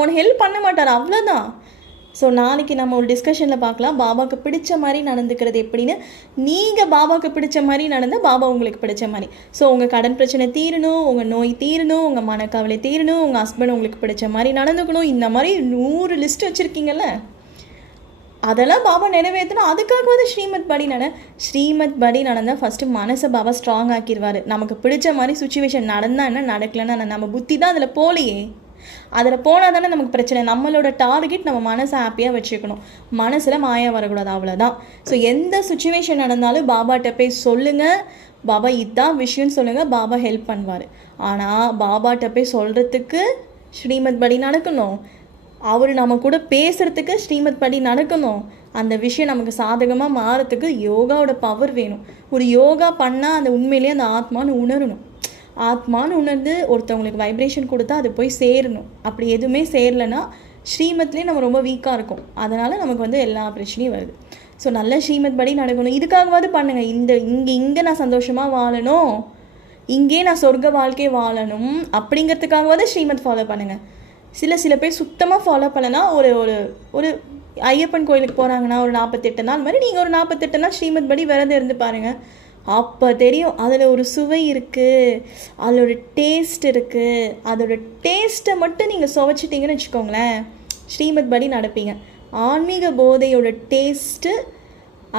உனக்கு ஹெல்ப் பண்ண மாட்டார், அவ்வளோதான். ஸோ நாளைக்கு நம்ம ஒரு டிஸ்கஷனில் பார்க்கலாம் பாபாவுக்கு பிடிச்ச மாதிரி நடந்துக்கிறது எப்படின்னு. நீங்கள் பாபாவுக்கு பிடிச்ச மாதிரி நடந்தால் பாபா உங்களுக்கு பிடிச்ச மாதிரி. ஸோ உங்கள் கடன் பிரச்சனை தீரணும், உங்கள் நோய் தீரணும், உங்கள் மனக்கவலை தீரணும், உங்கள் ஹஸ்பண்ட் உங்களுக்கு பிடிச்ச மாதிரி நடந்துக்கணும், இந்த மாதிரி 100 லிஸ்ட் வச்சுருக்கீங்கல்ல, அதெல்லாம் பாபா நிறைவேற்றணும். அதுக்காகவாது ஸ்ரீமத் படி நடந்தால் ஃபஸ்ட்டு மனசை பாபா ஸ்ட்ராங் ஆக்கிடுவார். நமக்கு பிடிச்ச மாதிரி சுச்சுவேஷன் நடந்தால் என்ன, நடக்கலைன்னா நம்ம புத்தி தான் அதில் போலையே. அதில் போனால் தானே நமக்கு பிரச்சனை. நம்மளோட டார்கெட் நம்ம மனசை ஹாப்பியாக வச்சுக்கணும், மனசில் மாயா வரக்கூடாது, அவ்வளோதான். ஸோ எந்த சுச்சுவேஷன் நடந்தாலும் பாபாட்ட போய் சொல்லுங்கள், பாபா இதுதான் விஷயம்னு சொல்லுங்கள், பாபா ஹெல்ப் பண்ணுவார். ஆனால் பாபாட்ட போய் சொல்கிறதுக்கு ஸ்ரீமத் படி நடக்கணும், அவர் நம்ம கூட பேசுகிறதுக்கு ஸ்ரீமத் படி நடக்கணும். அந்த விஷயம் நமக்கு சாதகமாக மாறத்துக்கு யோகாவோட பவர் வேணும். ஒரு யோகா பண்ணால் அந்த உண்மையிலேயே அந்த ஆத்மான்னு உணரணும். ஆத்மான்னு உணர்ந்து ஒருத்தவங்களுக்கு வைப்ரேஷன் கொடுத்தா அது போய் சேரணும். அப்படி எதுவுமே சேரலைன்னா ஸ்ரீமத்லேயே நம்ம ரொம்ப வீக்காக இருக்கும். அதனால் நமக்கு வந்து எல்லா பிரச்சனையும் வருது. ஸோ நல்ல ஸ்ரீமத் படி நடக்கணும். இதுக்காகவாது பண்ணுங்கள். இங்கே நான் சந்தோஷமாக வாழணும், இங்கே நான் சொர்க்க வாழ்க்கை வாழணும் அப்படிங்கிறதுக்காகவாது ஸ்ரீமத் ஃபாலோ பண்ணுங்கள். சில பேர் சுத்தமாக ஃபாலோ பண்ணனா ஒரு ஒரு ஐயப்பன் கோயிலுக்கு போகிறாங்கன்னா ஒரு 48 நாள் மாதிரி நீங்கள் ஒரு 48 நாள் ஸ்ரீமத் படி விரதம் இருந்து பாருங்கள். அப்போ தெரியும் அதில் ஒரு சுவை இருக்குது, அதோட டேஸ்ட் இருக்குது. அதோட டேஸ்ட்டை மட்டும் நீங்கள் சுவைச்சிட்டிங்கன்னு வச்சுக்கோங்களேன், ஸ்ரீமத் படி நடப்பீங்க. ஆன்மீக போதையோட டேஸ்ட்டு,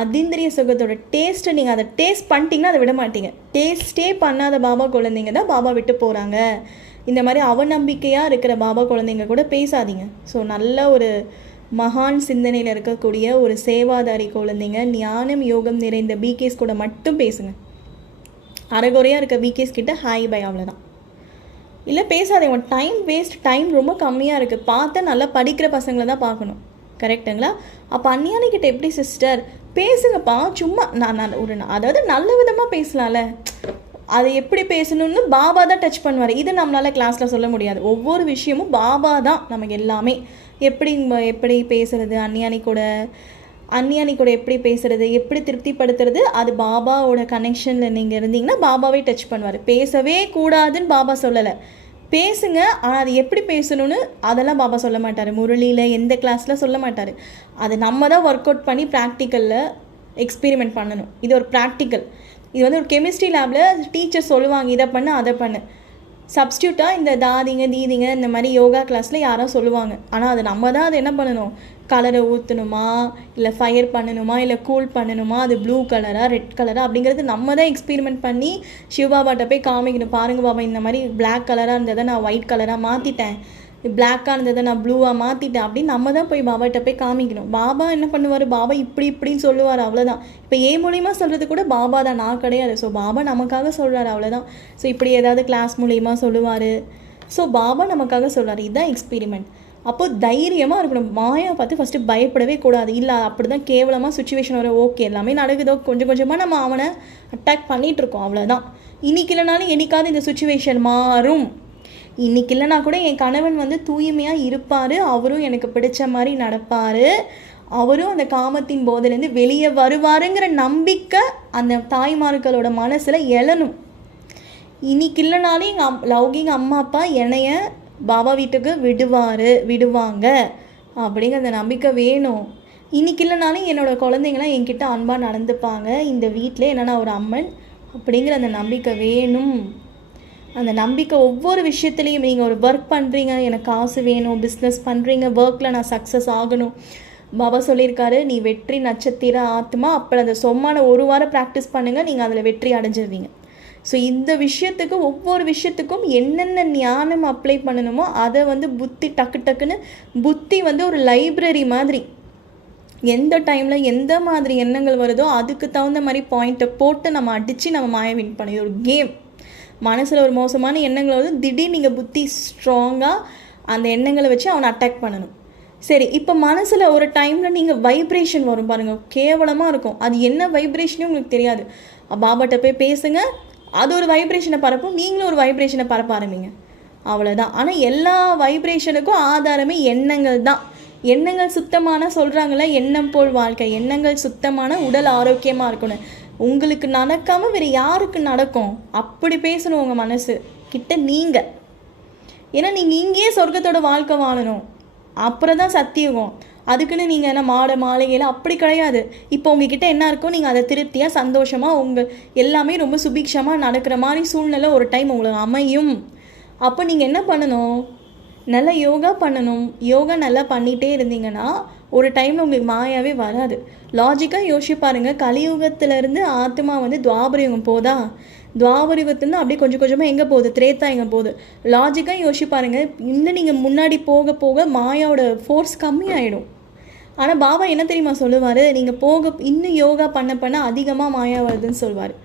அதீந்திரிய சுகத்தோட டேஸ்ட்டு நீங்கள் அதை டேஸ்ட் பண்ணிட்டீங்கன்னா அதை விட மாட்டீங்க. டேஸ்ட்டே பண்ணாத பாபா குழந்தைங்க தான் பாபா விட்டு போகிறாங்க. இந்த மாதிரி அவநம்பிக்கையாக இருக்கிற பாபா குழந்தைங்க கூட பேசாதீங்க. ஸோ நல்ல ஒரு மகான் சிந்தனையில் இருக்கக்கூடிய ஒரு சேவாதாரி குழந்தைங்க, ஞானம் யோகம் நிறைந்த பிகேஸ் கூட மட்டும் பேசுங்க. அரைகுறையாக இருக்க பிகேஸ் கிட்ட ஹாய் பை, அவ்வளோதான். இல்லை பேசாதீங்க, டைம் வேஸ்ட். டைம் ரொம்ப கம்மியாக இருக்குது. பார்த்தா நல்லா படிக்கிற பசங்களை தான் பார்க்கணும், கரெக்டுங்களா? அப்போ அந்நியானிக்கிட்ட எப்படி சிஸ்டர் பேசுங்கப்பா, சும்மா நான் ஒரு அதாவது நல்ல விதமாக பேசலாம்ல. அதை எப்படி பேசணும்னு பாபா தான் டச் பண்ணுவார். இது நம்மளால் கிளாஸில் சொல்ல முடியாது. ஒவ்வொரு விஷயமும் பாபா தான் நமக்கு எல்லாமே. எப்படி பேசுகிறது, அந்நியானி கூட எப்படி பேசுகிறது, எப்படி திருப்திப்படுத்துறது, அது பாபாவோட கனெக்ஷனில் நீங்கள் இருந்தீங்கன்னா பாபாவே டச் பண்ணுவார். பேசவே கூடாதுன்னு பாபா சொல்லலை, பேசுங்க. ஆனால் அது எப்படி பேசணும்னு அதெல்லாம் பாபா சொல்ல மாட்டார். முரளியில் எந்த கிளாஸில் சொல்ல மாட்டார். அது நம்ம தான் ஒர்க் அவுட் பண்ணி ப்ராக்டிக்கலில் எக்ஸ்பெரிமெண்ட் பண்ணணும். இது ஒரு ப்ராக்டிக்கல். இது வந்து ஒரு கெமிஸ்ட்ரி லேபில் டீச்சர் சொல்லுவாங்க, இதை பண்ணு அதை பண்ணு. சப்ஸ்டியூட்டாக இந்த தாதிங்க தீதிங்க இந்த மாதிரி யோகா கிளாஸில் யாரோ சொல்லுவாங்க. ஆனால் அது நம்ம தான் அதை என்ன பண்ணணும், கலரை ஊற்றணுமா, இல்லை ஃபயர் பண்ணணுமா, இல்லை கூல் பண்ணணுமா, அது ப்ளூ கலரா ரெட் கலரா அப்படிங்கிறது நம்ம தான் எக்ஸ்பெரிமெண்ட் பண்ணி சிவபாபாட்ட போய் காமிக்கணும். பாருங்கள் பாபா, இந்த மாதிரி பிளாக் கலராக இருந்ததை நான் ஒயிட் கலராக மாற்றிட்டேன், பிளாக்காக இருந்ததை நான் ப்ளூவாக மாற்றிட்டேன் அப்படின்னு நம்ம தான் போய் பாபாட்ட போய் காமிக்கணும். பாபா என்ன பண்ணுவார், பாபா இப்படின்னு சொல்லுவார், அவ்வளோதான். இப்போ மூலியமாக சொல்கிறது கூட பாபா தான், நான் கிடையாது. ஸோ பாபா நமக்காக சொல்கிறார், அவ்வளோதான். ஸோ இப்படி ஏதாவது கிளாஸ் மூலியமாக சொல்லுவார். ஸோ பாபா நமக்காக சொல்கிறார், இதுதான் எக்ஸ்பெரிமெண்ட். அப்போது தைரியமாக இருக்கணும். மாயா பார்த்து ஃபஸ்ட்டு பயப்படவே கூடாது. இல்லை அப்படி தான் கேவலமாக சுச்சுவேஷன் வர, ஓகே எல்லாமே நடக்குதோ, கொஞ்சம் கொஞ்சமாக நம்ம அவனை அட்டாக் பண்ணிகிட்ருக்கோம், அவ்வளோதான். இன்றைக்கி இல்லைனாலும் என்னைக்காவது இந்த சுச்சுவேஷன் மாறும். இன்றைக்கி இல்லைனா கூட என் கணவன் வந்து தூய்மையாக இருப்பார், அவரும் எனக்கு பிடிச்ச மாதிரி நடப்பார், அவரும் அந்த காமத்தின் போதிலேருந்து வெளியே வருவாருங்கிற நம்பிக்கை அந்த தாய்மார்களோட மனசில் எழணும். இன்றைக்கி இல்லைனாலும் எங்கள் லௌகிக அம்மா அப்பா என்னைய பாபா வீட்டுக்கு விடுவாங்க அப்படிங்கிற அந்த நம்பிக்கை வேணும். இன்றைக்கி இல்லைனாலும் என்னோடய குழந்தைங்களாம் என்கிட்ட அன்பாக நடந்துப்பாங்க, இந்த வீட்டில் என்னென்னா ஒரு அம்மன் அப்படிங்கிற அந்த நம்பிக்கை வேணும். அந்த நம்பிக்கை ஒவ்வொரு விஷயத்துலையும், நீங்கள் ஒரு ஒர்க் பண்ணுறீங்க, எனக்கு காசு வேணும், பிஸ்னஸ் பண்ணுறீங்க, ஒர்க்கில் நான் சக்ஸஸ் ஆகணும். பாபா சொல்லியிருக்காரு, நீ வெற்றி நட்சத்திர ஆத்மா. அப்போ அந்த சொம்மான 1 வாரம் ப்ராக்டிஸ் பண்ணுங்கள், நீங்கள் அதில் வெற்றி அடைஞ்சிருவீங்க. ஸோ இந்த விஷயத்துக்கு, ஒவ்வொரு விஷயத்துக்கும் என்னென்ன ஞானம் அப்ளை பண்ணணுமோ அதை வந்து புத்தி டக்குன்னு புத்தி வந்து ஒரு லைப்ரரி மாதிரி. எந்த டைமில் எந்த மாதிரி எண்ணங்கள் வருதோ அதுக்கு தகுந்த மாதிரி பாயிண்ட்டை போட்டு நம்ம அடித்து நம்ம மாய வின் பண்ணி, இது ஒரு கேம். மனசில் ஒரு மோசமான எண்ணங்கள் வந்து திடீர்னு நீங்கள் புத்தி ஸ்ட்ராங்காக அந்த எண்ணங்களை வச்சு அவனை அட்டாக் பண்ணணும். சரி, இப்போ மனசில் ஒரு டைமில் நீங்கள் வைப்ரேஷன் வரும் பாருங்கள், கேவலமாக இருக்கும். அது என்ன வைப்ரேஷனே உங்களுக்கு தெரியாது. பாபாட்ட போய் பேசுங்க, அது ஒரு வைப்ரேஷனை பரப்பும், நீங்களும் ஒரு வைப்ரேஷனை பரப்ப ஆரம்பிங்க, அவ்வளோதான். ஆனால் எல்லா வைப்ரேஷனுக்கும் ஆதாரமே எண்ணங்கள் தான். எண்ணங்கள் சுத்தமான சொல்கிறாங்களே, எண்ணம் போல் வாழ்க்கை. எண்ணங்கள் சுத்தமான உடல் ஆரோக்கியமாக இருக்கணும். உங்களுக்கு நடக்காமல் வேறு யாருக்கு நடக்கும்? அப்படி பேசணும் உங்கள் மனசு கிட்ட நீங்கள். ஏன்னா நீங்கள் இங்கேயே சொர்க்கத்தோட வாழ்க்கை வாழணும், அப்புறம் தான் சத்தியுகம். அதுக்குன்னு நீங்கள் என்ன மாட மாளிகையில் அப்படி கிடையாது. இப்போ உங்ககிட்ட என்ன இருக்கோ நீங்கள் அதை திருப்தியாக சந்தோஷமாக உங்கள் எல்லாமே ரொம்ப சுபிக்ஷமாக நடக்கிற மாதிரி சூழ்நிலை ஒரு டைம் உங்களுக்கு அமையும். அப்போ நீங்கள் என்ன பண்ணணும், நல்லா யோகா பண்ணணும். யோகா நல்லா பண்ணிகிட்டே இருந்தீங்கன்னா ஒரு டைமில் உங்களுக்கு மாயாவே வராது. லாஜிக்காக யோசிச்சு பாருங்கள், கலியுகத்திலேருந்து ஆத்மா வந்து துவாபர யுகம் போதா, துவாபர யுகத்துலேருந்து அப்படியே கொஞ்சம் கொஞ்சமாக எங்கே போகுது, திரேத்தா எங்கே போகுது. லாஜிக்காக யோசிச்சு பாருங்கள், இன்னும் நீங்கள் முன்னாடி போக போக மாயாவோட ஃபோர்ஸ் கம்மியாயிடும். ஆனால் பாபா என்ன தெரியுமா சொல்லுவார், நீங்கள் போக இன்னும் யோகா பண்ண பண்ண அதிகமாக மாயா வருதுன்னு சொல்லுவார்.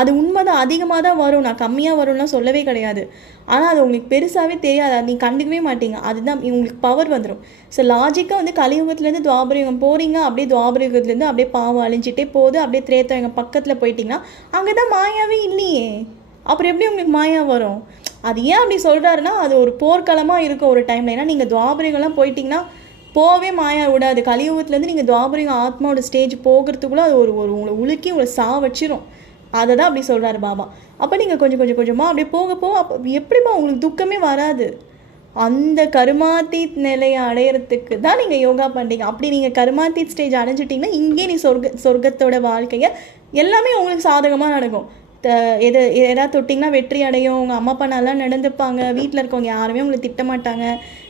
அது உண்மைதான், அதிகமாக தான் வரும், நான் கம்மியாக வரும்லாம் சொல்லவே கிடையாது. ஆனால் அது உங்களுக்கு பெருசாகவே தெரியாது, அது நீங்கள் கண்டுக்கவே மாட்டீங்க, அதுதான் உங்களுக்கு பவர் வந்துடும். ஸோ லாஜிக்காக வந்து கலியுகத்துலேருந்து துவாபரயுகம் போகிறீங்க, அப்படியே துவாபரயுகத்துலேருந்து அப்படியே பாவம் அழிஞ்சிட்டே போகுது, அப்படியே திரேத்தாயுகம் பக்கத்தில் போயிட்டீங்கன்னா அங்கே தான் மாயாவே இல்லையே, அப்புறம் எப்படி உங்களுக்கு மாயா வரும்? அது ஏன் அப்படி சொல்கிறாருன்னா, அது ஒரு போர்க்களமாக இருக்கும் ஒரு டைமில். ஏன்னா நீங்கள் துவாபரயுகம்லாம் போயிட்டிங்கன்னா போகவே மாயா விடாது. கலியுகத்துலேருந்து நீங்கள் துவாபரயுகம் ஆத்மாவோட ஸ்டேஜ் போகிறதுக்குள்ளே அது ஒரு உங்களை உலுக்கி உங்களை வச்சிரும். அதை தான் அப்படி சொல்கிறாரு பாபா. அப்போ நீங்கள் கொஞ்சம் கொஞ்சமாக அப்படியே போக போக அப்போ எப்படிப்பா உங்களுக்கு துக்கமே வராது. அந்த கருமாத்தீத் நிலையை அடையிறதுக்கு தான் நீங்கள் யோகா பண்ணுறீங்க. அப்படி நீங்கள் கருமாத்தீத் ஸ்டேஜ் அடைஞ்சிட்டிங்கன்னா இங்கே நீ சொர்க்கத்தோட வாழ்க்கையை எல்லாமே உங்களுக்கு சாதகமாக நடக்கும். எதாவது தொட்டிங்கன்னா வெற்றி அடையும், உங்கள் அம்மா அப்பா நல்லா நடந்துப்பாங்க, வீட்டில் இருக்கவங்க யாருமே உங்களை திட்டமாட்டாங்க.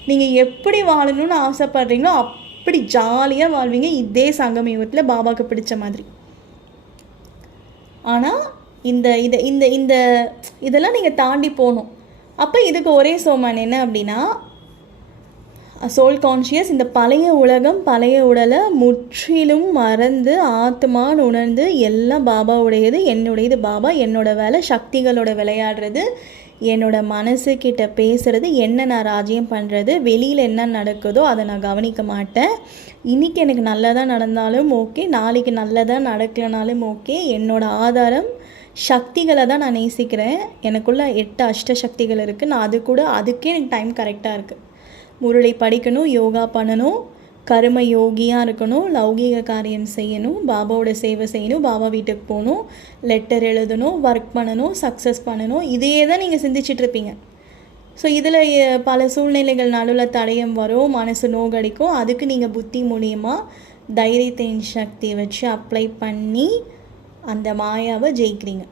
நீங்கள் எப்படி வாழணும்னு ஆசைப்படுறீங்களோ அப்படி ஜாலியாக வாழ்வீங்க, இதே சங்கம யுகத்தில் பாபாவுக்கு பிடிச்ச மாதிரி. ஆனால் இதெல்லாம் நீங்கள் தாண்டி போகணும். அப்போ இதுக்கு ஒரே சோமான் என்ன அப்படின்னா, சோல் கான்ஷியஸ் இந்த பழைய உலகம் பழைய உடலை முற்றிலும் மறந்து ஆத்மான்னு உணர்ந்து எல்லாம் பாபாவுடையது, என்னுடையது பாபா, என்னோடய வேலை சக்திகளோட விளையாடுறது, என்னோடய மனசுக்கிட்ட பேசுகிறது, என்ன நான் ராஜ்யம் பண்ணுறது, வெளியில் என்ன நடக்குதோ அதை நான் கவனிக்க மாட்டேன். இன்றைக்கி எனக்கு நல்லதாக நடந்தாலும் ஓகே, நாளைக்கு நல்லதாக நடக்கலனாலும் ஓகே, என்னோடய ஆதாரம் சக்திகளை தான் நான் நேசிக்கிறேன். எனக்குள்ளே 8 அஷ்ட சக்திகள் இருக்குது, நான் அதுக்கே எனக்கு டைம் கரெக்டாக இருக்குது. முரளி படிக்கணும், யோகா பண்ணணும், கர்ம யோகியாக இருக்கணும், லௌகீக காரியம் செய்யணும், பாபாவோட சேவை செய்யணும், பாபா வீட்டுக்கு போகணும், லெட்டர் எழுதணும், ஒர்க் பண்ணணும், சக்ஸஸ் பண்ணணும், இதையே தான் நீங்கள் சிந்திச்சிட்ருப்பீங்க. ஸோ இதில் பல சூழ்நிலைகள் நடுவில் தடயம் வரும், மனசு நோகடிக்கும். அதுக்கு நீங்கள் புத்தி மூலியமாக தைரியத்தின் சக்தியை வச்சு அப்ளை பண்ணி அந்த மாயாவை ஜெயிக்கிறீங்க.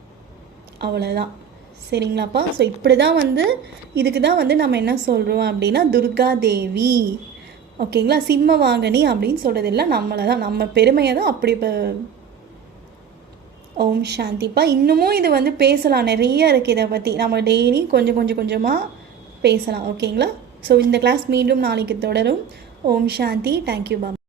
அவ்வளோதான், சரிங்களாப்பா? ஸோ இப்படி தான் வந்து இதுக்கு தான் வந்து நம்ம என்ன சொல்கிறோம் அப்படின்னா துர்கா தேவி, ஓகேங்களா? சிம்ம வாகனி அப்படின்னு சொல்கிறது இல்லை, நம்மளை தான், நம்ம பெருமையை தான் அப்படி. ஓம் சாந்திப்பா. இன்னமும் இது வந்து பேசலாம், நிறைய இருக்குது இதை பற்றி, நம்ம டெய்லி கொஞ்சம் கொஞ்சமாக பேசலாம், ஓகேங்களா? ஸோ இந்த கிளாஸ் மீண்டும் நாளைக்கு தொடரும். ஓம் சாந்தி. தேங்க்யூ பாபா.